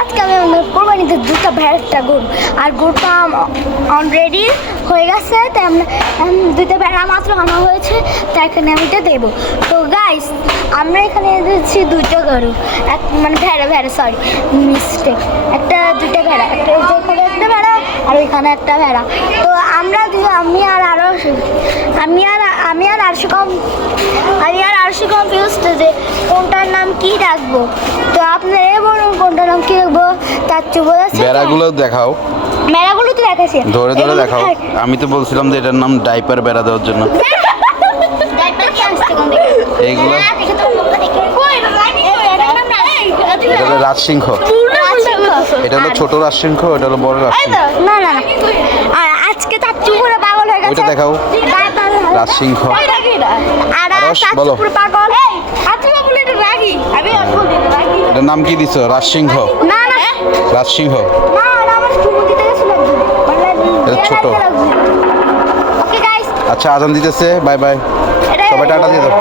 আজকে আমি কোরবানিতে দুটো ভেড়াটা গরু আর গরুটা অলরেডি হয়ে গেছে, তাই আমরা দুটো ভেড়া মাত্র আনা হয়েছে, তাই এখানে আমি এটা দেবো। তো গাইস আমরা এখানে দিচ্ছি দুটো গরু, এক মানে ভেড়া সরি মিস্টেক, দুটো ভেড়া, একটা ওখানে একটা ভেড়া আর ওইখানে একটা ভেড়া। তো আমরা আমি আর আরশি কনফিউজড যে কোনটার নাম কি রাখবো। তো আপনারা বলুন কোনটার নাম কি রাখবো। চাচ্চু বলেছে বেড়াগুলো দেখাও, মেলাগুলো তো দেখাচ্ছি, ধরে দেখাও। আমি তো বলছিলাম যে এটার নাম ডাইপার বেড়া দেওয়ার জন্য। এইগুলো এটা হলো রাজসিংহ, এটা হলো ছোট রাজসিংহ, এটা হলো বড় রাজসিংহ। না আর আজকে চাচ্চু পুরো পাগল হয়ে গেছে। ওইটা দেখাও রাজসিংহ। আর আরশ, চাচ্চু বলো। পুরো পাগল। আচ্ছা বলে এটা রাগি, আমি আর বলি না রাগি। এটার নাম কি দিছো? রাজসিংহ। না রাজসিংহ না আমার স্কুটি থেকে ছিল এটা ছোট। ওকে গাইস আচ্ছা আজান দিতেছে, বাই বাই, সবাই টাটা দিয়ে দাও।